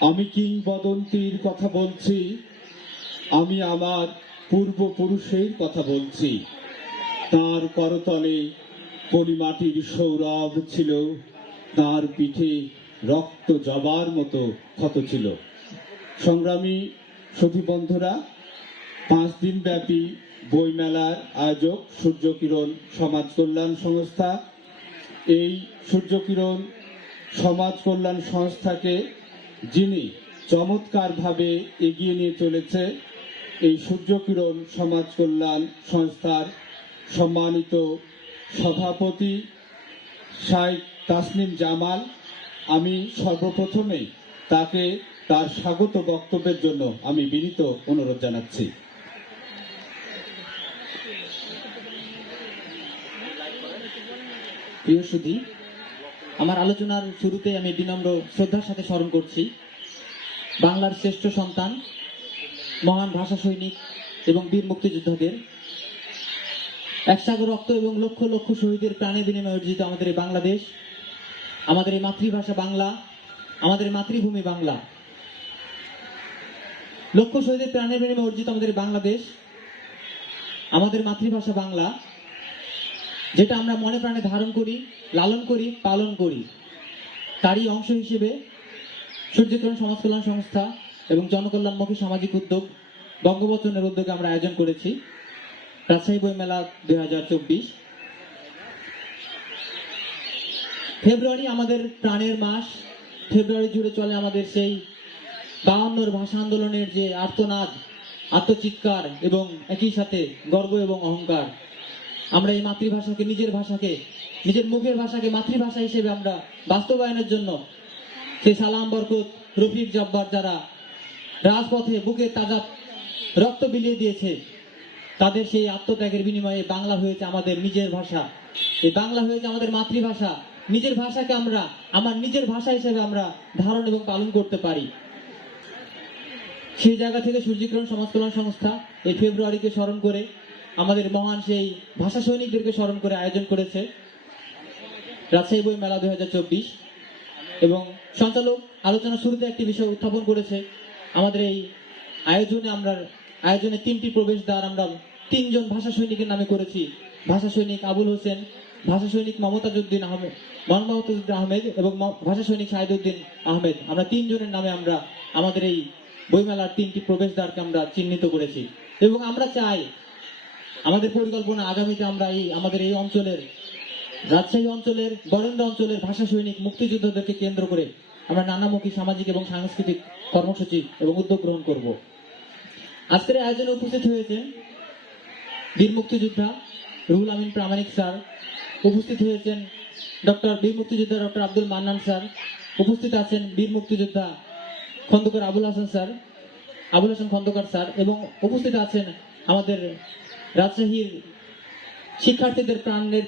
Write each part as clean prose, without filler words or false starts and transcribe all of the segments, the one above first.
আমি কিংবদন্তির কথা বলছি, আমি আমার পূর্বপুরুষের কথা বলছি। তার করতলে পলিমাটির সৌরভ ছিল, তার পিঠে রক্ত জবার মতো ক্ষত ছিল। সংগ্রামী সতী বন্ধুরা, 5 দিন ব্যাপী বইমেলার আয়োজক সূর্যকিরণ সমাজ কল্যাণ সংস্থা। এই সূর্যকিরণ সমাজ কল্যাণ সংস্থাকে যিনি চমৎকারভাবে এগিয়ে নিয়ে চলেছে, এই সূর্যকিরণ সমাজ কল্যাণ সংস্থার সম্মানিত সভাপতি শাইখ তাসনিম জামাল। আমি সর্বপ্রথমে তাকে তার স্বাগত বক্তব্যের জন্য আমি বিনীত অনুরোধ জানাচ্ছি। প্রিয় সুধী, আমার আলোচনার শুরুতে আমি বিনম্র শ্রদ্ধার সাথে স্মরণ করছি বাংলার শ্রেষ্ঠ সন্তান, মহান ভাষা সৈনিক এবং বীর মুক্তিযোদ্ধাদের, একসাগর রক্ত এবং লক্ষ লক্ষ শহীদের প্রাণের বিনিময়ে অর্জিত আমাদের এই বাংলাদেশ, আমাদের এই মাতৃভাষা বাংলা, আমাদের মাতৃভূমি বাংলা। লক্ষ শহীদের প্রাণের বিনিময়ে অর্জিত আমাদের বাংলাদেশ, আমাদের মাতৃভাষা বাংলা, যেটা আমরা মনে প্রাণে ধারণ করি, লালন করি, পালন করি। তারই অংশ হিসেবে সূর্যকিরণ সমাজ কল্যাণ সংস্থা এবং জনকল্যাণমুখী সামাজিক উদ্যোগ বঙ্গবচনের উদ্যোগে আমরা আয়োজন করেছি রাজশাহী বইমেলা 2024। ফেব্রুয়ারি আমাদের প্রাণের মাস। ফেব্রুয়ারি জুড়ে চলে আমাদের সেই 52 ভাষা আন্দোলনের যে আর্তনাদ, আত্মচিৎকার এবং একই সাথে গর্ব এবং অহংকার। আমরা এই মাতৃভাষাকে, নিজের ভাষাকে, নিজের মুখের ভাষাকে মাতৃভাষা হিসেবে আমরা বাস্তবায়নের জন্য সেই সালাম, বরকত, রফিক, জব্বার যারা রাজপথে বুকে তাজা রক্ত বিলিয়ে দিয়েছে, তাদের সেই আত্মত্যাগের বিনিময়ে বাংলা হয়েছে আমাদের নিজের ভাষা। এই বাংলা হয়েছে আমাদের মাতৃভাষা। নিজের ভাষাকে আমরা আমার নিজের ভাষা হিসেবে আমরা ধারণ এবং পালন করতে পারি। সেই জায়গা থেকে সূর্যকিরণ সমাজ কল্যাণ সংস্থা এই ফেব্রুয়ারিকে স্মরণ করে, আমাদের মহান সেই ভাষা সৈনিকদেরকে স্মরণ করে আয়োজন করেছে রাজশাহী বই মেলা 2024। এবং সঞ্চালক আলোচনা শুরুতে একটি বিষয় উত্থাপন করেছে। আমাদের এই আয়োজনে 3টি প্রবেশদ্বার আমরা 3 জন ভাষা সৈনিকের নামে করেছি। ভাষা সৈনিক আবুল হোসেন, ভাষা সৈনিক মমতাজউদ্দিন আহমেদ এবং ভাষা সৈনিক শাহিদউদ্দিন আহমেদ। আমরা 3 জনের নামে আমরা আমাদের এই বইমেলার 3টি প্রবেশদ্বারকে আমরা চিহ্নিত করেছি। এবং আমরা চাই, আমাদের পরিকল্পনা আগামীতে আমরা আমাদের এই অঞ্চলের, রাজশাহী অঞ্চলের, বরেন্দ্র অঞ্চলের ভাষা সৈনিক মুক্তিযোদ্ধাদেরকে কেন্দ্র করে আমরা নানামুখী সামাজিক এবং সাংস্কৃতিক কর্মসূচি এবং উদ্যোগ গ্রহণ করব। আজকের আয়োজনে উপস্থিত হয়েছেন বীর মুক্তিযোদ্ধা রুহুল আমিন প্রামাণিক স্যার, উপস্থিত হয়েছেন বীর মুক্তিযোদ্ধা ডক্টর আব্দুল মান্নান স্যার, উপস্থিত আছেন বীর মুক্তিযোদ্ধা খন্দকার আবুল হাসান খন্দকার স্যার, এবং উপস্থিত আছেন আমাদের রাজশাহীর শিক্ষার্থীদের প্রাণের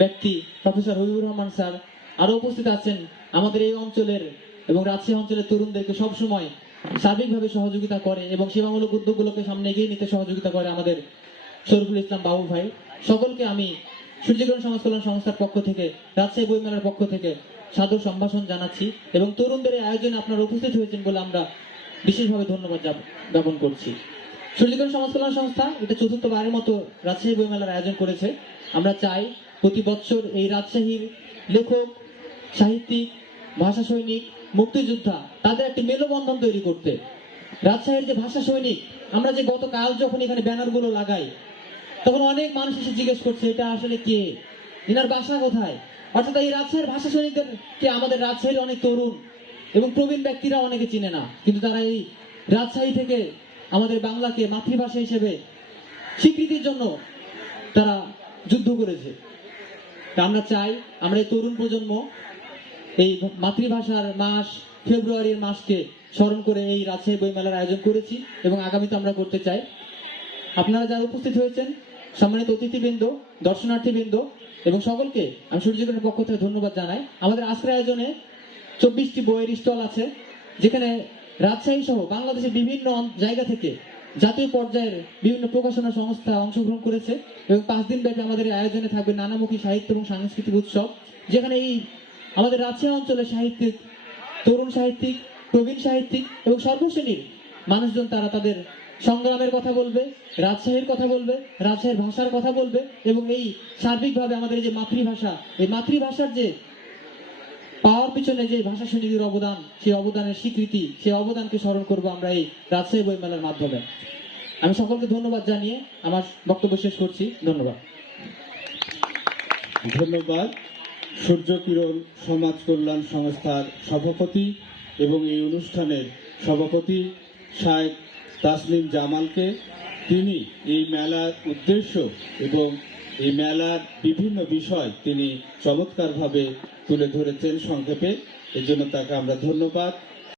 ব্যক্তি প্রফেসর হবিবুর রহমান স্যার। আরো উপস্থিত আছেন আমাদের এই অঞ্চলের এবং রাজশাহী অঞ্চলের তরুণদেরকে সবসময় সার্বিকভাবে সহযোগিতা করে এবং সেবামূলক উদ্যোগগুলোকে সামনে এগিয়ে নিতে সহযোগিতা করে আমাদের শরীফুল ইসলাম বাবু ভাই। সকলকে আমি সূর্যকিরণ সমাজ কল্যাণ সংস্থার পক্ষ থেকে, রাজশাহী বইমেলার পক্ষ থেকে সাদর সম্ভাষণ জানাচ্ছি এবং তরুণদের এই আয়োজনে আপনারা উপস্থিত হয়েছেন বলে আমরা বিশেষভাবে ধন্যবাদ জ্ঞাপন করছি। সূর্যকিরণ সমাজ কল্যাণ সংস্থা এটা 4র্থবারের মতো রাজশাহী বইমেলার আয়োজন করেছে। আমরা চাই প্রতি বছর এই রাজশাহীর লেখক, সাহিত্যিক, ভাষা সৈনিক, মুক্তিযোদ্ধা তাদের একটি মেলবন্ধন তৈরি করতে। রাজশাহীর যে ভাষা সৈনিক, আমরা যে গতকাল যখন এখানে ব্যানারগুলো লাগাই, তখন অনেক মানুষ এসে জিজ্ঞেস করছে এটা আসলে কে, এনার বাসা কোথায়। অর্থাৎ এই রাজশাহীর ভাষা সৈনিকদেরকে আমাদের রাজশাহীর অনেক তরুণ এবং প্রবীণ ব্যক্তিরা অনেকে চিনে না, কিন্তু তারা এই রাজশাহী থেকে আমাদের বাংলাকে মাতৃভাষা হিসেবে স্বীকৃতির জন্য তারা যুদ্ধ করেছে। আমরা চাই আমরা এই তরুণ প্রজন্ম এই মাতৃভাষার মাস ফেব্রুয়ারির মাসকে স্মরণ করে এই রাজশাহী বইমেলার আয়োজন করেছি এবং আগামীতে আমরা করতে চাই। আপনারা যারা উপস্থিত হয়েছেন, সম্মানিত অতিথিবৃন্দ, দর্শনার্থীবৃন্দ এবং সকলকে আমি সূর্যকিরণের পক্ষ থেকে ধন্যবাদ জানাই। আমাদের আজকের আয়োজনে 24টি বইয়ের স্টল আছে, যেখানে রাজশাহী সহ বাংলাদেশের বিভিন্ন জায়গা থেকে জাতীয় পর্যায়ের বিভিন্ন প্রকাশনা সংস্থা অংশগ্রহণ করেছে এবং 5 দিন ব্যাপী আমাদের আয়োজনে থাকবে নানামুখী সাহিত্য এবং সাংস্কৃতিক উৎসব, যেখানে এই আমাদের রাজশাহী অঞ্চলের সাহিত্যিক, তরুণ সাহিত্যিক, প্রবীণ সাহিত্যিক এবং সর্বশ্রেণীর মানুষজন তারা তাদের সংগ্রামের কথা বলবে, রাজশাহীর কথা বলবে, রাজশাহীর ভাষার কথা বলবে এবং এই সার্বিকভাবে আমাদের যে মাতৃভাষা, এই মাতৃভাষার যে পাওয়ার পিছনে যে ভাষা সৈনিকের অবদান, সেই অবদানের স্বীকৃতি, সেই অবদানকে স্মরণ করবো আমরা এই রাজশাহী বইমেলার মাধ্যমে। আমি সকলকে ধন্যবাদ জানিয়ে আমার বক্তব্য শেষ করছি। ধন্যবাদ। ধন্যবাদ। সূর্য কিরণ সমাজ কল্যাণ সংস্থার সভাপতি এবং এই অনুষ্ঠানের সভাপতি শায়েখ তাসলিম জামালকে। তিনি এই মেলার উদ্দেশ্য এবং এই মেলার বিভিন্ন বিষয় তিনি চমৎকারভাবে তুলে ধরেছেন সংক্ষেপে, এজন্য তাকে আমরা ধন্যবাদ।